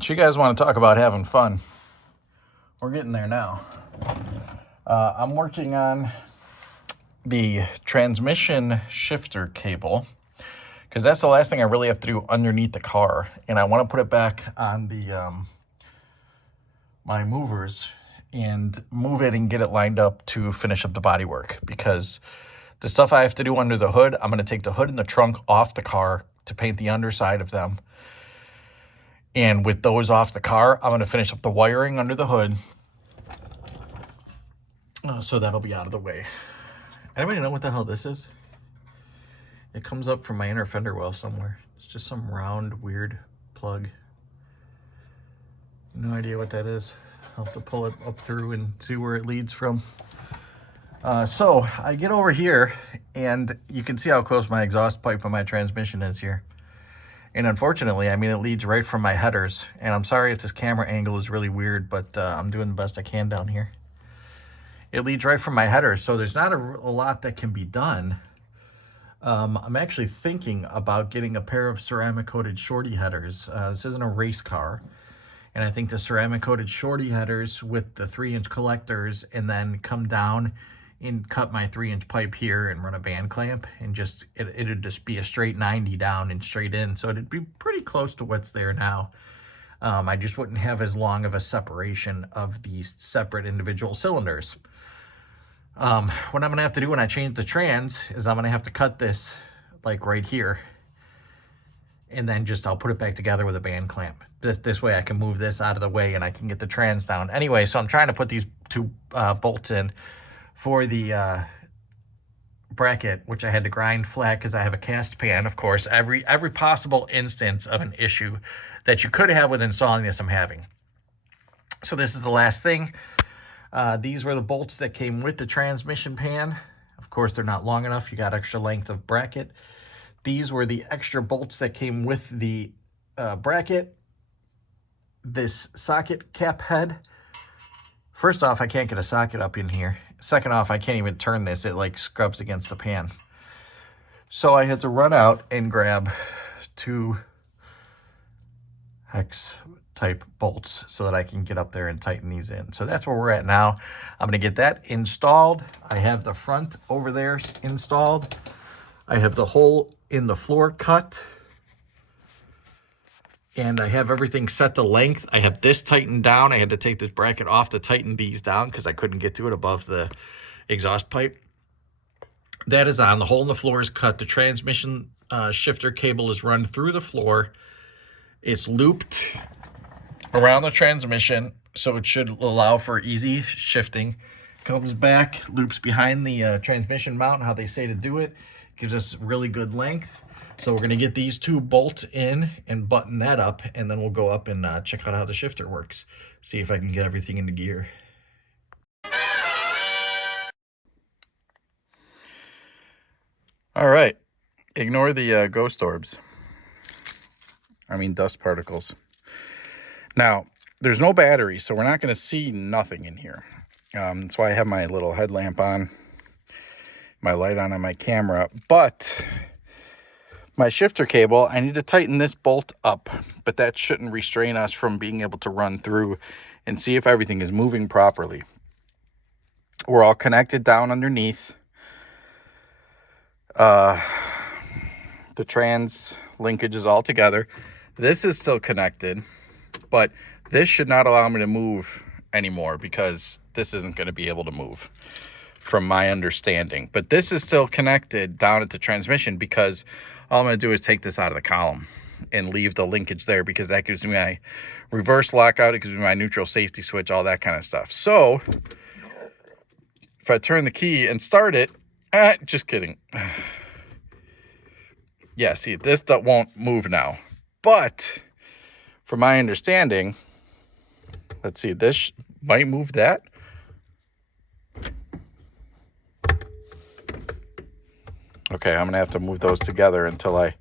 So you guys want to talk about having fun? We're getting there now. I'm working on the transmission shifter cable because that's the last thing I really have to do underneath the car, and I want to put it back on the my movers and move it and get it lined up to finish up the body work, because the stuff I have to do under the hood, I'm going to take the hood and the trunk off the car to paint the underside of them. And with those off the car, I'm going to finish up the wiring under the hood. So that'll be out of the way. Anybody know what the hell this is? It comes up from my inner fender well somewhere. It's just some round, weird plug. No idea what that is. I'll have to pull it up through and see where it leads from. So I get over here, and you can see how close my exhaust pipe on my transmission is here. And unfortunately, I mean, it leads right from my headers. And I'm sorry if this camera angle is really weird, but I'm doing the best I can down here. It leads right from my headers, so there's not a lot that can be done. I'm actually thinking about getting a pair of ceramic-coated shorty headers. This isn't a race car. And I think the ceramic-coated shorty headers with the 3-inch collectors, and then come down and cut my 3-inch pipe here and run a band clamp, and just it'd just be a straight 90 down and straight in. So it'd be pretty close to what's there now. I just wouldn't have as long of a separation of these separate individual cylinders. What I'm going to have to do when I change the trans is I'm going to have to cut this like right here, and then I'll put it back together with a band clamp. This way I can move this out of the way and I can get the trans down. Anyway, so I'm trying to put these two bolts in for the bracket, which I had to grind flat because I have a cast pan. Of course, every possible instance of an issue that you could have with installing this, I'm having. So this is the last thing. These were the bolts that came with the transmission pan. Of course, they're not long enough. You got extra length of bracket. These were the extra bolts that came with the bracket. This socket cap head. First off, I can't get a socket up in here. Second off, I can't even turn this. It like scrubs against the pan. So I had to run out and grab 2 hex type bolts so that I can get up there and tighten these in. So that's where we're at now. I'm going to get that installed. I have the front over there installed. I have the hole in the floor cut. And I have everything set to length. I have this tightened down. I had to take this bracket off to tighten these down because I couldn't get to it above the exhaust pipe. That is on. The hole in the floor is cut. The transmission shifter cable is run through the floor. It's looped around the transmission, so it should allow for easy shifting. Comes back, loops behind the transmission mount, how they say to do it. Gives us really good length. So we're going to get these 2 bolts in and button that up, and then we'll go up and check out how the shifter works. See if I can get everything into gear. All right. Ignore the ghost orbs. I mean dust particles. Now, there's no battery, so we're not going to see nothing in here. That's why I have my little headlamp on, my light on my camera. But my shifter cable, I need to tighten this bolt up, but that shouldn't restrain us from being able to run through and see if everything is moving properly. We're all connected down underneath. The trans linkage is all together. This is still connected, but this should not allow me to move anymore because this isn't going to be able to move from my understanding. But this is still connected down at the transmission because all I'm going to do is take this out of the column and leave the linkage there, because that gives me my reverse lockout, it gives me my neutral safety switch, all that kind of stuff. So if I turn the key and start it, just kidding. Yeah, see, this won't move now. But from my understanding, let's see, this might move that. Okay, I'm going to have to move those together until I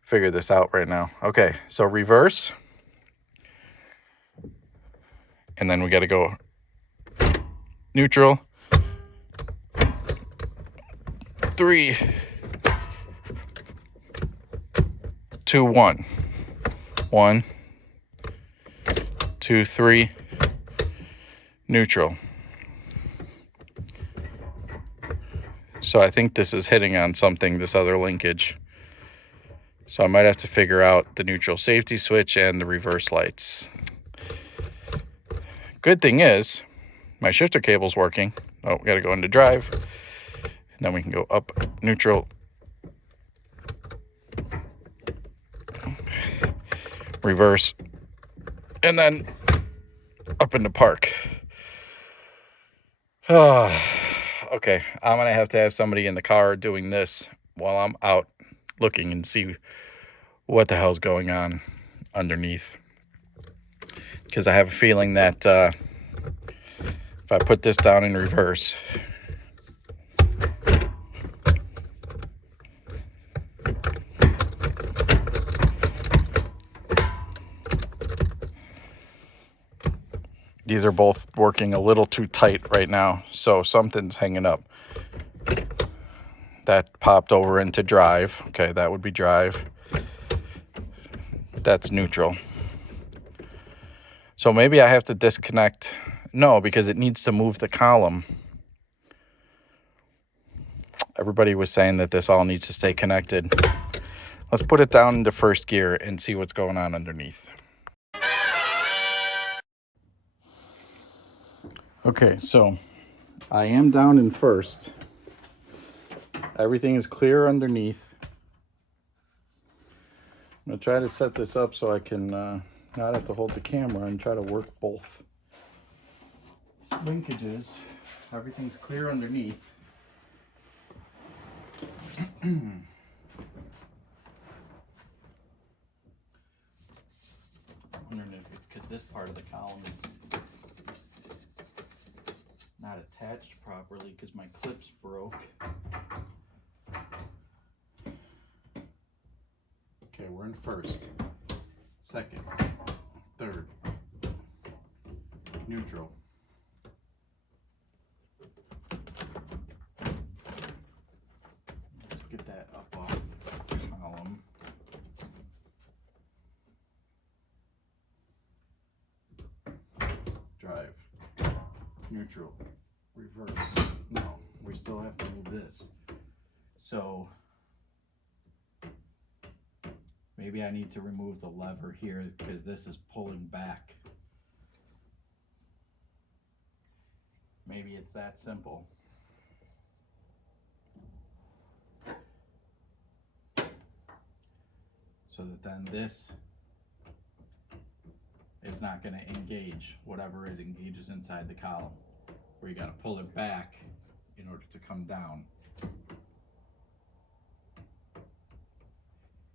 figure this out right now. Okay, so reverse. And then we got to go neutral. 3, 2, 1. 1, 2, 3, neutral. So I think this is hitting on something, this other linkage. So I might have to figure out the neutral safety switch and the reverse lights. Good thing is, my shifter cable's working. Oh, we gotta go into drive. And then we can go up, neutral, reverse, and then up into park. Okay, I'm gonna have to have somebody in the car doing this while I'm out looking and see what the hell's going on underneath. Because I have a feeling that if I put this down in reverse, these are both working a little too tight right now, so something's hanging up. That popped over into drive. Okay, that would be drive. That's neutral. So maybe I have to disconnect. No, because it needs to move the column. Everybody was saying that this all needs to stay connected. Let's put it down into first gear and see what's going on underneath. Okay, so I am down in first. Everything is clear underneath. I'm gonna try to set this up so I can not have to hold the camera and try to work both linkages. Everything's clear underneath. I wondering if it's because this part of the column is not attached properly because my clips broke. Okay, we're in first, second, third, neutral. Let's get that up off the column. Drive, neutral, reverse. No, we still have to move this. So maybe I need to remove the lever here because this is pulling back. Maybe it's that simple. So that then this is not going to engage whatever it engages inside the column. Where you got to pull it back in order to come down.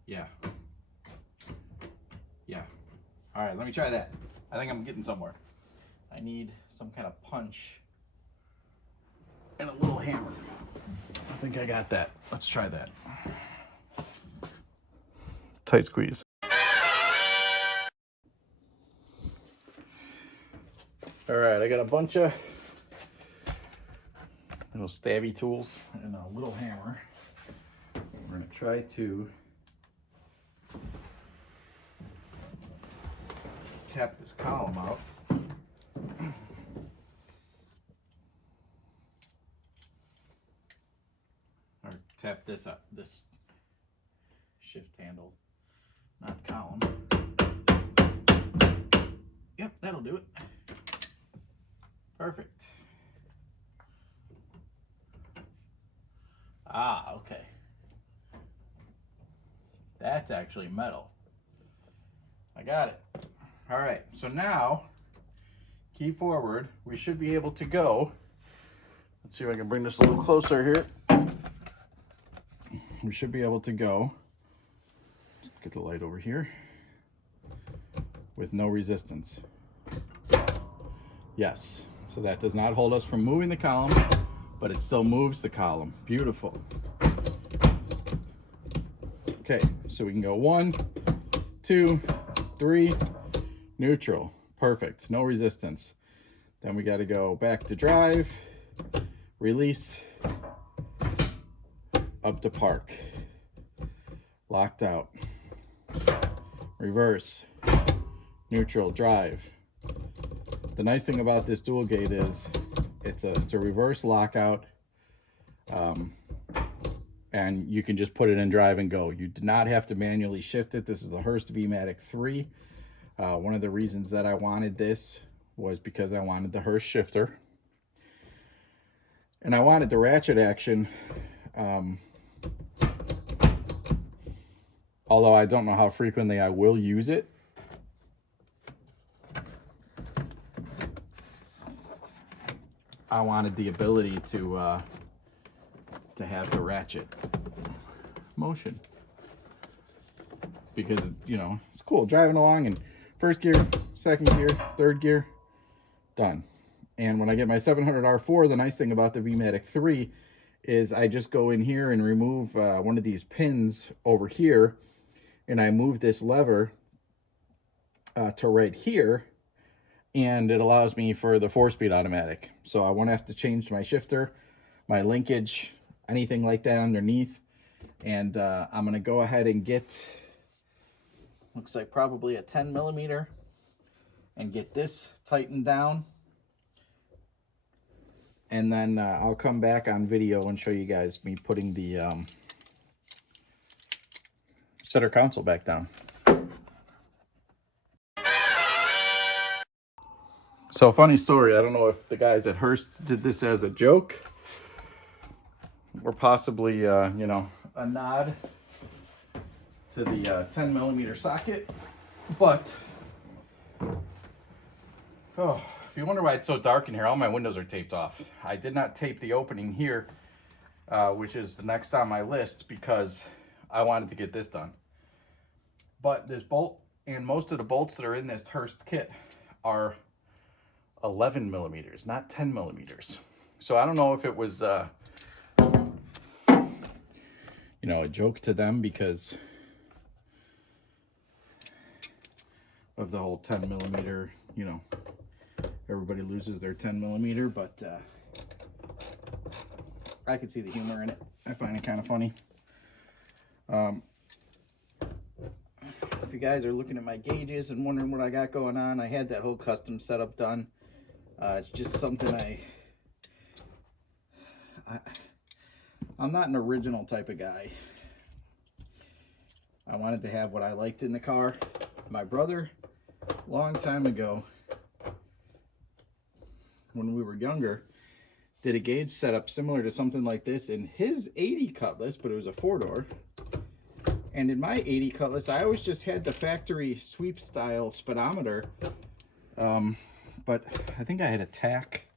Yeah. Yeah. All right, let me try that. I think I'm getting somewhere. I need some kind of punch and a little hammer. I think I got that. Let's try that. Tight squeeze. All right, I got a bunch of little stabby tools and a little hammer. We're gonna try to tap this column out. Or tap this up, this shift handle, not column. Yep, that'll do it. Perfect. Ah, okay. That's actually metal. I got it. All right, so now, key forward, we should be able to go. Let's see if I can bring this a little closer here. We should be able to go. Get the light over here. With no resistance. Yes, so that does not hold us from moving the column, but it still moves the column. Beautiful. Okay, so we can go 1, 2, 3, neutral. Perfect, no resistance. Then we got to go back to drive, release, up to park. Locked out. Reverse, neutral, drive, The nice thing about this dual gate is it's a reverse lockout, and you can just put it in drive and go. You do not have to manually shift it. This is the Hurst V-Matic 3. One of the reasons that I wanted this was because I wanted the Hurst shifter, and I wanted the ratchet action. Although I don't know how frequently I will use it. I wanted the ability to have the ratchet motion, because, you know, it's cool driving along in first gear, second gear, third gear, done. And when I get my 700 R4, the nice thing about the V-Matic 3 is I just go in here and remove one of these pins over here, and I move this lever to right here, and it allows me for the 4-speed automatic. So I won't have to change my shifter, my linkage, anything like that underneath. And I'm gonna go ahead and get, looks like probably a 10 millimeter, and get this tightened down. And then I'll come back on video and show you guys me putting the center console back down. So, funny story, I don't know if the guys at Hurst did this as a joke, or possibly, you know, a nod to the 10 millimeter socket, but, oh, if you wonder why it's so dark in here, all my windows are taped off. I did not tape the opening here, which is the next on my list, because I wanted to get this done. But this bolt, and most of the bolts that are in this Hurst kit, are 11 millimeters, not 10 millimeters. So I don't know if it was, you know, a joke to them because of the whole 10 millimeter, you know, everybody loses their 10 millimeter, but I could see the humor in it. I find it kind of funny. If you guys are looking at my gauges and wondering what I got going on, I had that whole custom setup done. It's just something I'm not an original type of guy. I wanted to have what I liked in the car. My brother, long time ago, when we were younger, did a gauge setup similar to something like this in his 80 Cutlass, but it was a 4-door. And in my 80 Cutlass, I always just had the factory sweep style speedometer. But I think I had a tack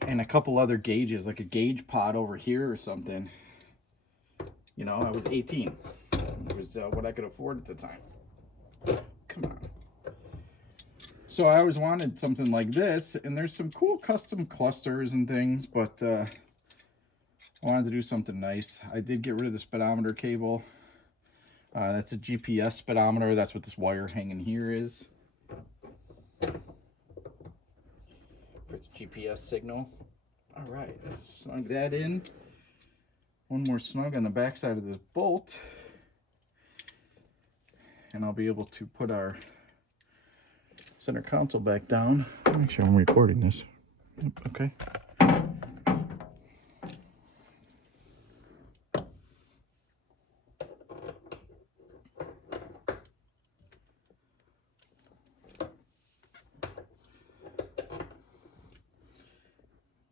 and a couple other gauges, like a gauge pod over here or something. You know, I was 18. It was what I could afford at the time. Come on. So I always wanted something like this, and there's some cool custom clusters and things, but I wanted to do something nice. I did get rid of the speedometer cable. That's a GPS speedometer. That's what this wire hanging here is. For its GPS signal. All right, snug that in. One more snug on the back side of this bolt, and I'll be able to put our center console back down. Make sure I'm recording this. Yep, okay.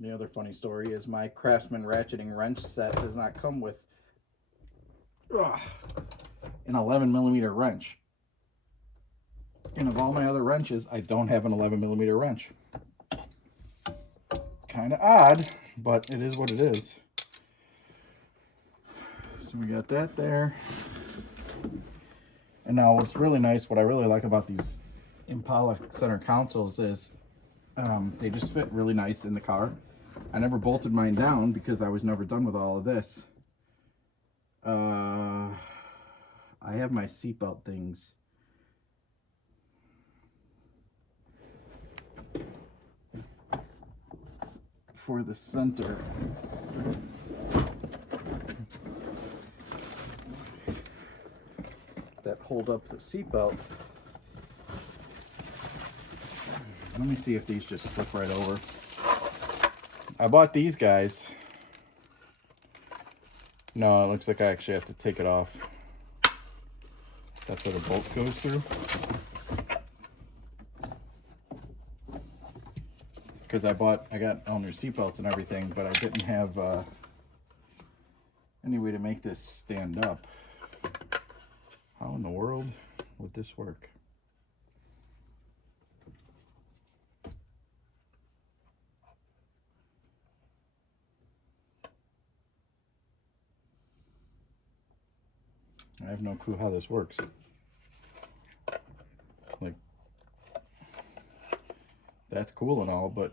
The other funny story is my Craftsman ratcheting wrench set does not come with an 11 millimeter wrench. And of all my other wrenches, I don't have an 11 millimeter wrench. Kind of odd, but it is what it is. So we got that there. And now what's really nice, what I really like about these Impala center consoles is they just fit really nice in the car. I never bolted mine down because I was never done with all of this. I have my seatbelt things. For the center. That hold up the seatbelt. Let me see if these just slip right over. I bought these guys. No, it looks like I actually have to take it off. That's where the bolt goes through. Because I got all new seatbelts and everything, but I didn't have any way to make this stand up. How in the world would this work? I have no clue how this works. Like, that's cool and all, but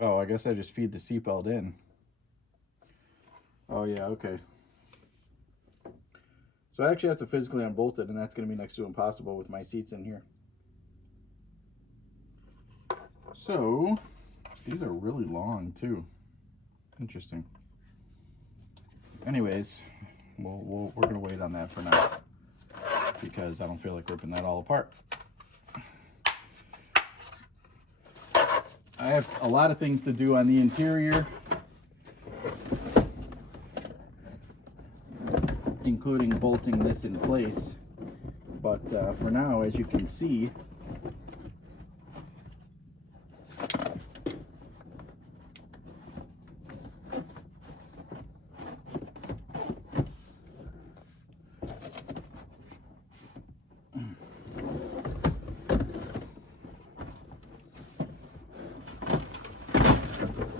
oh, I guess I just feed the seatbelt in. Oh yeah, okay. So I actually have to physically unbolt it, and that's going to be next to impossible with my seats in here. So these are really long too. Interesting. Anyways, we're going to wait on that for now because I don't feel like ripping that all apart. I have a lot of things to do on the interior, including bolting this in place. But for now, as you can see,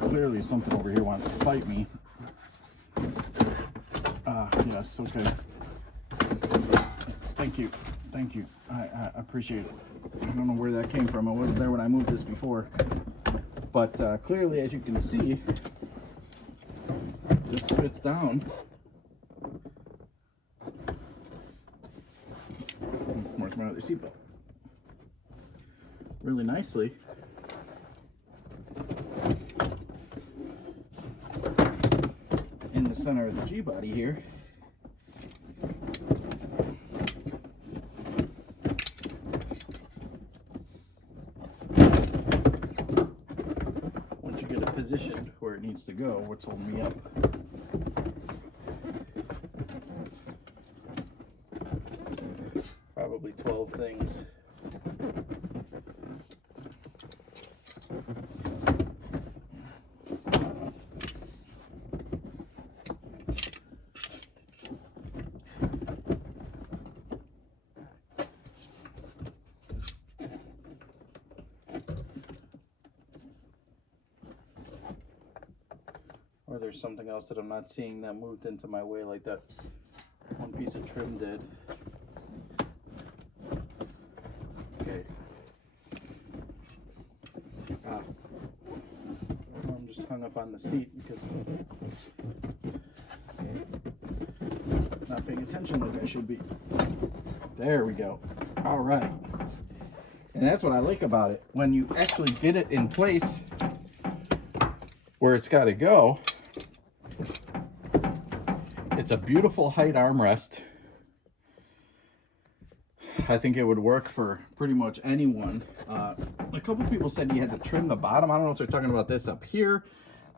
clearly something over here wants to fight me. Yes, okay. Thank you. Thank you. I appreciate it. I don't know where that came from. I wasn't there when I moved this before. But clearly, as you can see, this fits down. Where's my other seatbelt? Really nicely. In the center of the G-body here. Once you get it positioned where it needs to go, what's holding me up? Probably 12 things. Or there's something else that I'm not seeing that moved into my way like that one piece of trim did. Okay. I'm just hung up on the seat because I'm not paying attention like I should be. There we go. All right. And that's what I like about it. When you actually get it in place where it's got to go, it's a beautiful height armrest. I think it would work for pretty much anyone. A couple people said you had to trim the bottom. I don't know if they're talking about this up here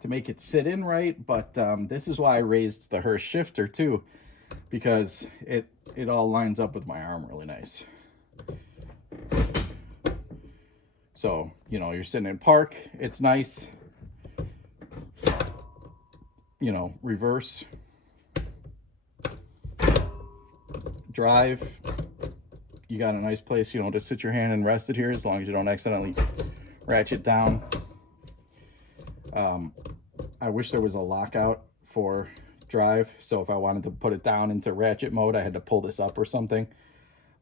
to make it sit in right, but this is why I raised the Hurst shifter too, because it all lines up with my arm really nice. So, you know, you're sitting in park, it's nice. You know, reverse, drive, you got a nice place, you know, to sit your hand and rest it here, as long as you don't accidentally ratchet down. I wish there was a lockout for drive, so if I wanted to put it down into ratchet mode, I had to pull this up or something.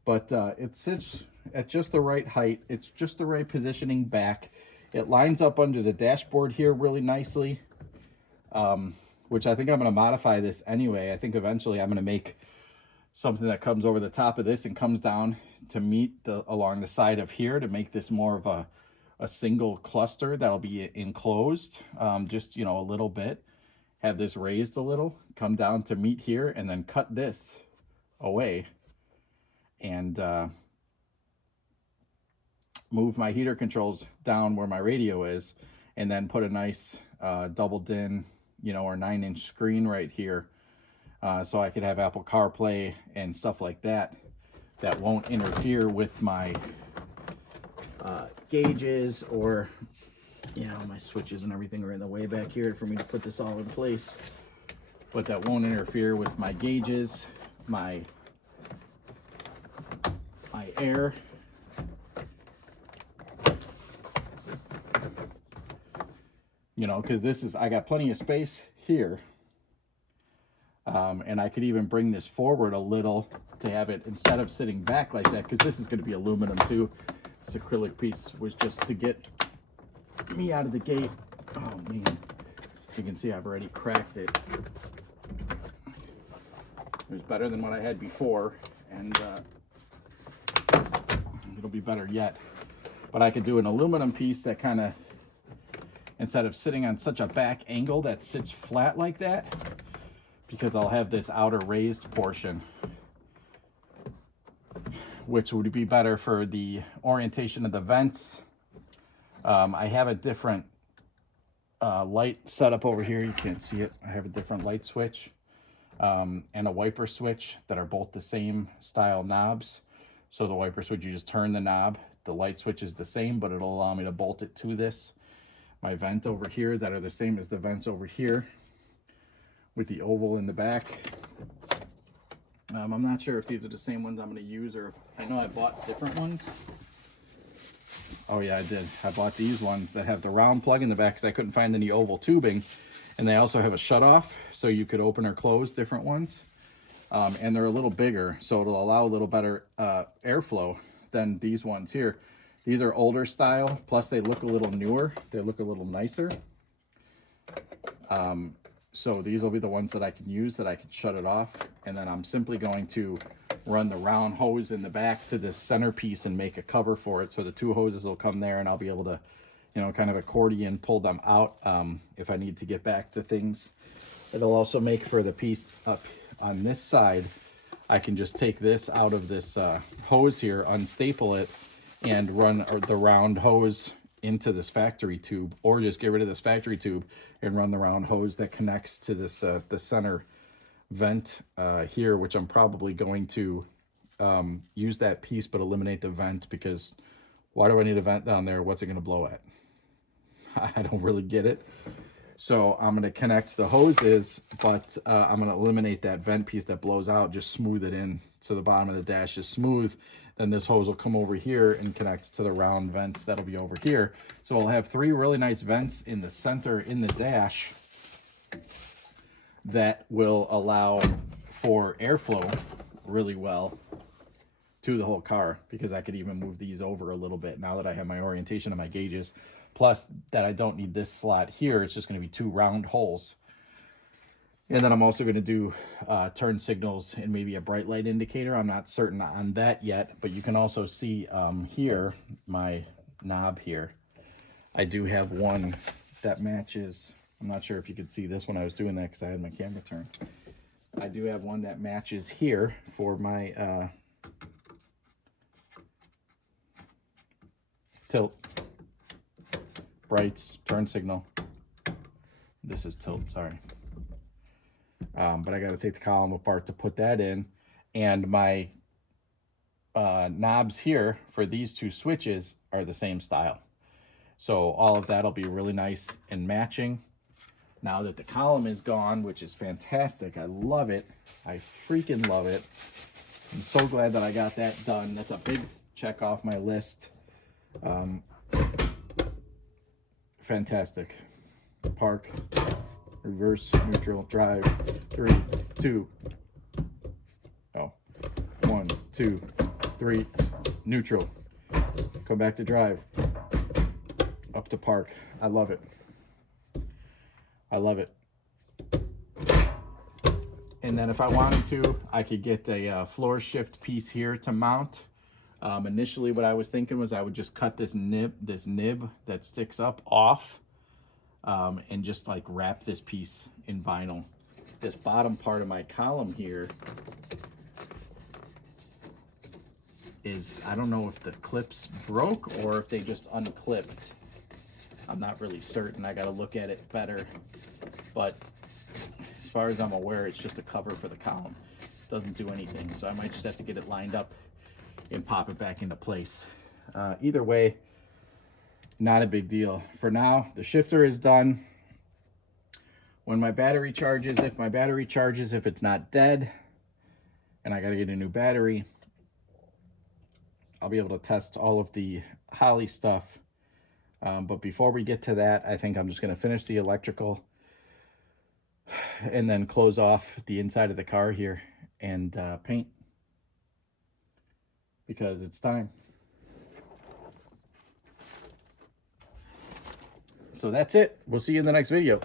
But it sits at just the right height. It's just the right positioning back. It lines up under the dashboard here really nicely, which I think I'm going to modify this anyway. I think eventually I'm going to make something that comes over the top of this and comes down to meet along the side of here to make this more of a single cluster that'll be enclosed, just, you know, a little bit. Have this raised a little, come down to meet here, and then cut this away. And move my heater controls down where my radio is, and then put a nice double din, you know, or 9-inch screen right here, so I could have Apple CarPlay and stuff like that that won't interfere with my gauges, or, you know, my switches and everything are in the way back here for me to put this all in place, but that won't interfere with my gauges, my air, you know, because this is, I got plenty of space here, and I could even bring this forward a little to have it, instead of sitting back like that, because this is going to be aluminum too. This acrylic piece was just to get me out of the gate. Oh man, you can see I've already cracked it. It was better than what I had before, and it'll be better yet. But I could do an aluminum piece that kind of, instead of sitting on such a back angle that sits flat like that, because I'll have this outer raised portion, which would be better for the orientation of the vents. I have a different light setup over here. You can't see it. I have a different light switch and a wiper switch that are both the same style knobs. So the wiper switch, you just turn the knob. The light switch is the same, but it'll allow me to bolt it to this. My vent over here that are the same as the vents over here with the oval in the back. I'm not sure if these are the same ones I'm going to use, or if, I know I bought different ones. Oh yeah, I did. I bought these ones that have the round plug in the back because I couldn't find any oval tubing. And they also have a shutoff, so you could open or close different ones. And they're a little bigger, so it'll allow a little better airflow than these ones here. These are older style, plus they look a little newer. They look a little nicer. So these will be the ones that I can use, that I can shut it off. And then I'm simply going to run the round hose in the back to this centerpiece and make a cover for it. So the two hoses will come there, and I'll be able to, you know, kind of accordion pull them out if I need to get back to things. It'll also make for the piece up on this side. I can just take this out of this hose here, unstaple it, and run the round hose into this factory tube, or just get rid of this factory tube and run the round hose that connects to this the center vent here, which I'm probably going to use that piece but eliminate the vent, because why do I need a vent down there? What's it going to blow at? I don't really get it. So I'm going to connect the hoses, but I'm going to eliminate that vent piece that blows out, just smooth it in so the bottom of the dash is smooth. Then this hose will come over here and connect to the round vents that'll be over here. So I'll have three really nice vents in the center in the dash that will allow for airflow really well to the whole car, because I could even move these over a little bit now that I have my orientation of my gauges. Plus that I don't need this slot here. It's just going to be two round holes. And then I'm also going to do turn signals and maybe a bright light indicator. I'm not certain on that yet, but you can also see here, my knob here. I do have one that matches. I'm not sure if you could see this when I was doing that because I had my camera turned. I do have one that matches here for my tilt, brights, turn signal. This is tilt, sorry. But I got to take the column apart to put that in. And my knobs here for these two switches are the same style. So all of that will be really nice and matching. Now that the column is gone, which is fantastic. I love it. I freaking love it. I'm so glad that I got that done. That's a big check off my list. Fantastic. Park, reverse, neutral, drive, 3, 2. Oh, 1, 2, 3, neutral. Come back to drive. Up to park. I love it. I love it. And then if I wanted to, I could get a floor shift piece here to mount. Initially what I was thinking was I would just cut this nib that sticks up off, and just like wrap this piece in vinyl. This bottom part of my column here is I don't know if the clips broke or if they just unclipped. I'm not really certain. I got to look at it better. But as far as I'm aware, it's just a cover for the column. Doesn't do anything. So I might just have to get it lined up and pop it back into place. Either way, not a big deal. For now, the shifter is done. When my battery charges, if my battery charges, if it's not dead, and I got to get a new battery, I'll be able to test all of the Holley stuff. But before we get to that, I think I'm just going to finish the electrical and then close off the inside of the car here and paint, because it's time. So that's it. We'll see you in the next video.